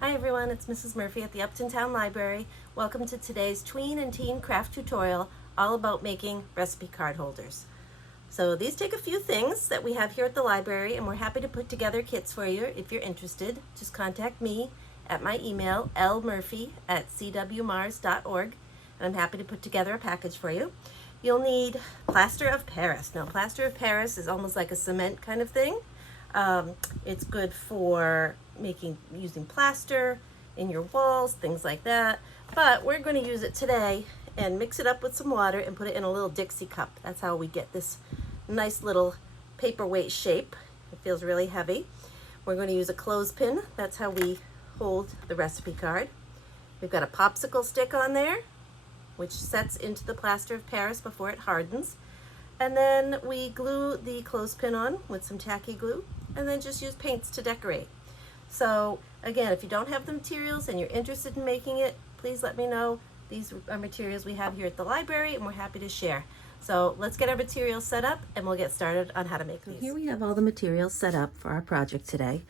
Hi everyone, it's Mrs. Murphy at the Upton Town Library. Welcome to today's tween and teen craft tutorial all about making recipe card holders. So these take a few things that we have here at the library, and we're happy to put together kits for you. If you're interested, just contact me at my email lmurphy@cwmars.org, and I'm happy to put together a package for you. You'll need plaster of Paris. Now, plaster of Paris is almost like a cement kind of thing. It's good for using plaster in your walls, things like that. But we're going to use it today and mix it up with some water and put it in a little Dixie cup. That's how we get this nice little paperweight shape. It feels really heavy. We're going to use a clothespin. That's how we hold the recipe card. We've got a popsicle stick on there, which sets into the plaster of Paris before it hardens. And then we glue the clothespin on with some tacky glue, and then just use paints to decorate. So again, if you don't have the materials and you're interested in making it, please let me know. These are materials we have here at the library, and we're happy to share. So let's get our materials set up and we'll get started on how to make these. Here we have all the materials set up for our project today.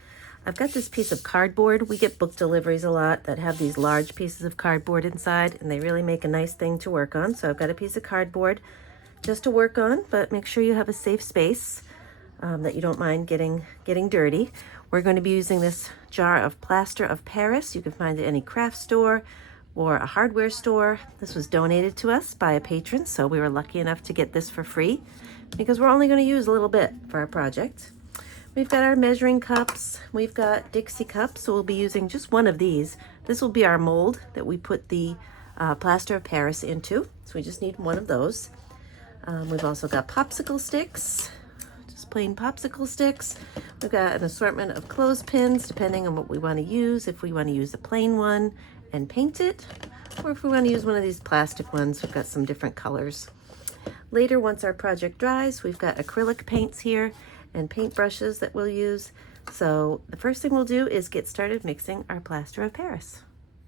I've got this piece of cardboard. We get book deliveries a lot that have these large pieces of cardboard inside, and they really make a nice thing to work on. So I've got a piece of cardboard just to work on, but make sure you have a safe space that you don't mind getting dirty. We're going to be using this jar of plaster of Paris. You can find it at any craft store or a hardware store. This was donated to us by a patron, so we were lucky enough to get this for free because we're only going to use a little bit for our project. We've got our measuring cups. We've got Dixie cups, so we'll be using just one of these. This will be our mold that we put the plaster of Paris into, so we just need one of those. We've also got popsicle sticks, just plain popsicle sticks. We've got an assortment of clothespins, depending on what we want to use. If we want to use a plain one and paint it, or if we want to use one of these plastic ones, we've got some different colors. Later, once our project dries, we've got acrylic paints here and paint brushes that we'll use. So the first thing we'll do is get started mixing our plaster of Paris.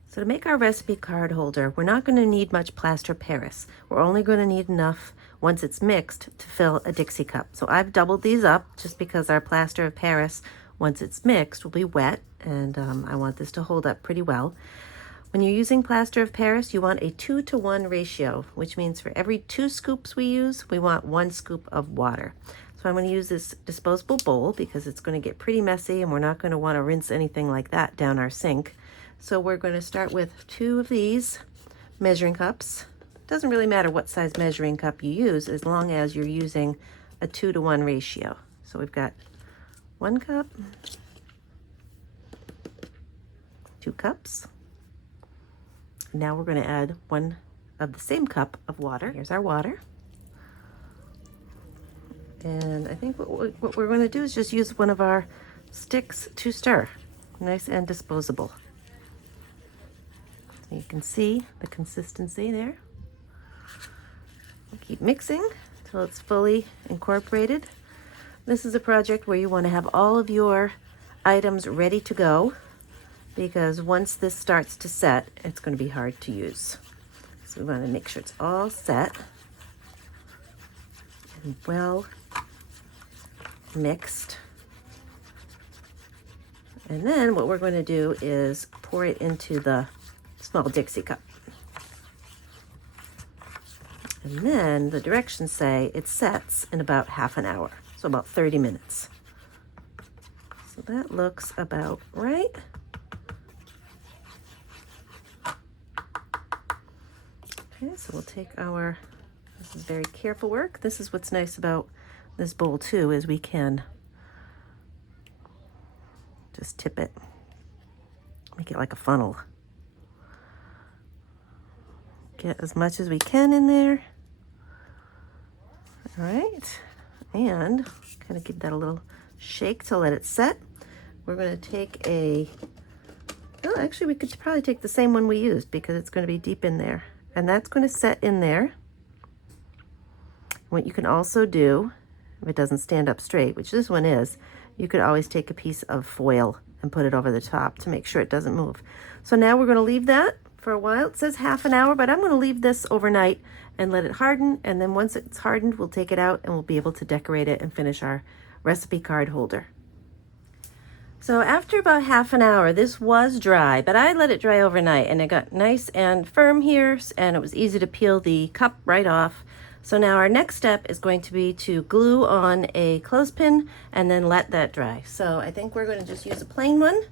So to make our recipe card holder, we're not going to need much plaster of Paris. We're only going to need enough once it's mixed to fill a Dixie cup. So I've doubled these up just because our plaster of Paris, once it's mixed, will be wet, and I want this to hold up pretty well. When you're using plaster of Paris, you want a 2-to-1 ratio, which means for every 2 scoops we use, we want 1 scoop of water. So I'm going to use this disposable bowl because it's going to get pretty messy and we're not going to want to rinse anything like that down our sink. So we're going to start with 2 of these measuring cups. It doesn't really matter what size measuring cup you use as long as you're using a 2-to-1 ratio. So we've got 1 cup, 2 cups. Now we're going to add 1 of the same cup of water. Here's our water. And I think what we're going to do is just use one of our sticks to stir. Nice and disposable. So you can see the consistency there. We'll keep mixing until it's fully incorporated. This is a project where you want to have all of your items ready to go, because once this starts to set, it's going to be hard to use. So we want to make sure it's all set and well mixed. And then what we're going to do is pour it into the small Dixie cup. And then the directions say it sets in about half an hour, so about 30 minutes. So that looks about right. Okay, so we'll take this is very careful work. This is what's nice about this bowl too, is we can just tip it, make it like a funnel. Get as much as we can in there. All right, and kind of give that a little shake to let it set. We're going to take actually we could probably take the same one we used because it's going to be deep in there. And that's going to set in there. What you can also do, if it doesn't stand up straight, which this one is, you could always take a piece of foil and put it over the top to make sure it doesn't move. So now we're going to leave that for a while. It says half an hour, but I'm going to leave this overnight and let it harden. And then once it's hardened, we'll take it out and we'll be able to decorate it and finish our recipe card holder. So after about half an hour, this was dry, but I let it dry overnight and it got nice and firm here, and it was easy to peel the cup right off. So now our next step is going to be to glue on a clothespin and then let that dry. So I think we're going to just use a plain one,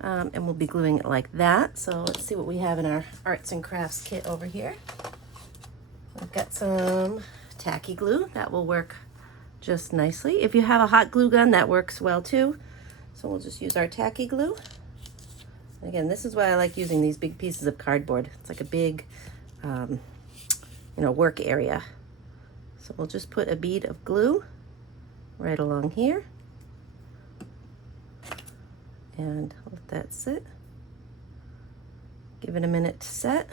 and we'll be gluing it like that. So let's see what we have in our arts and crafts kit over here. I've got some tacky glue that will work just nicely. If you have a hot glue gun, that works well too. So we'll just use our tacky glue. Again, this is why I like using these big pieces of cardboard. It's like a big, work area. So we'll just put a bead of glue right along here. And let that sit. Give it a minute to set.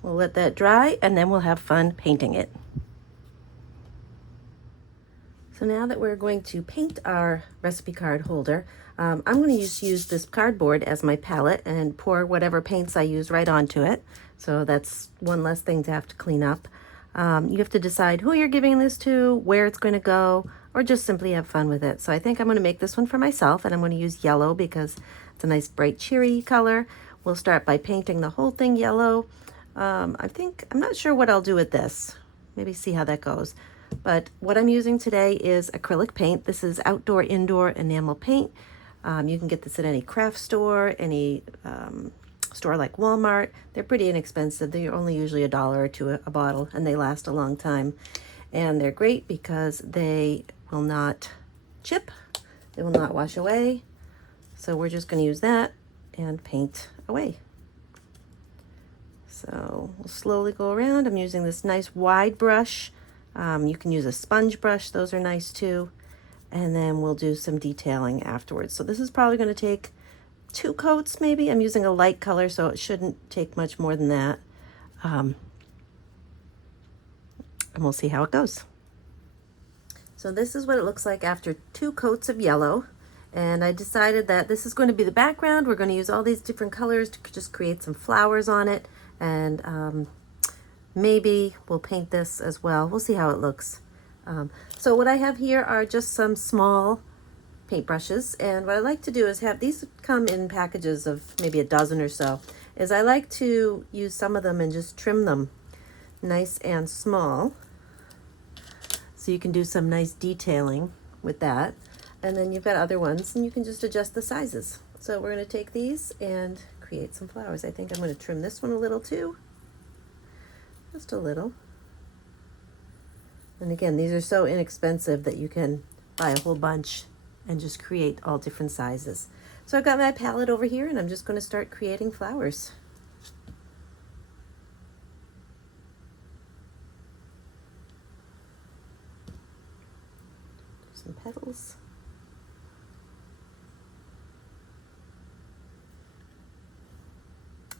We'll let that dry and then we'll have fun painting it. So now that we're going to paint our recipe card holder, I'm going to just use this cardboard as my palette and pour whatever paints I use right onto it. So that's one less thing to have to clean up. You have to decide who you're giving this to, where it's going to go, or just simply have fun with it. So I think I'm going to make this one for myself, and I'm going to use yellow because it's a nice bright cheery color. We'll start by painting the whole thing yellow. I'm not sure what I'll do with this. Maybe see how that goes. But what I'm using today is acrylic paint. This is outdoor, indoor enamel paint. You can get this at any craft store, any store like Walmart. They're pretty inexpensive. They're only usually $1 or $2 a bottle, and they last a long time. And they're great because they will not chip. They will not wash away. So we're just going to use that and paint away. So we'll slowly go around. I'm using this nice wide brush. You can use a sponge brush, those are nice too. And then we'll do some detailing afterwards. So this is probably going to take 2 coats maybe. I'm using a light color, so it shouldn't take much more than that. And we'll see how it goes. So this is what it looks like after 2 coats of yellow. And I decided that this is going to be the background. We're going to use all these different colors to just create some flowers on it. And maybe we'll paint this as well. We'll see how it looks. So what I have here are just some small paintbrushes, and what I like to do is have these come in packages of maybe a dozen or so, is I like to use some of them and just trim them nice and small so you can do some nice detailing with that. And then you've got other ones and you can just adjust the sizes. So we're going to take these and create some flowers. I think I'm going to trim this one a little too. Just a little. And again, these are so inexpensive that you can buy a whole bunch and just create all different sizes. So I've got my palette over here and I'm just going to start creating flowers. Some petals.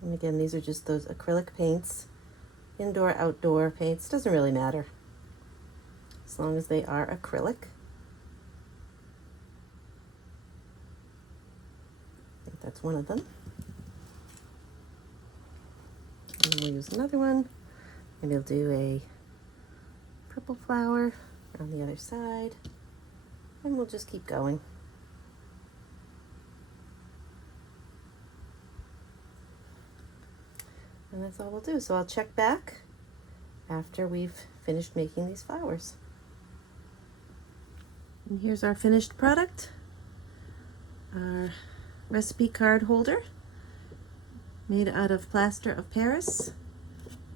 And again, these are just those acrylic paints. Indoor, outdoor paints, doesn't really matter as long as they are acrylic. I think that's one of them. And then we'll use another one. Maybe I'll do a purple flower on the other side, and we'll just keep going. And that's all we'll do. So I'll check back after we've finished making these flowers. And here's our finished product. Our recipe card holder made out of plaster of Paris,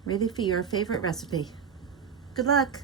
ready for your favorite recipe. Good luck!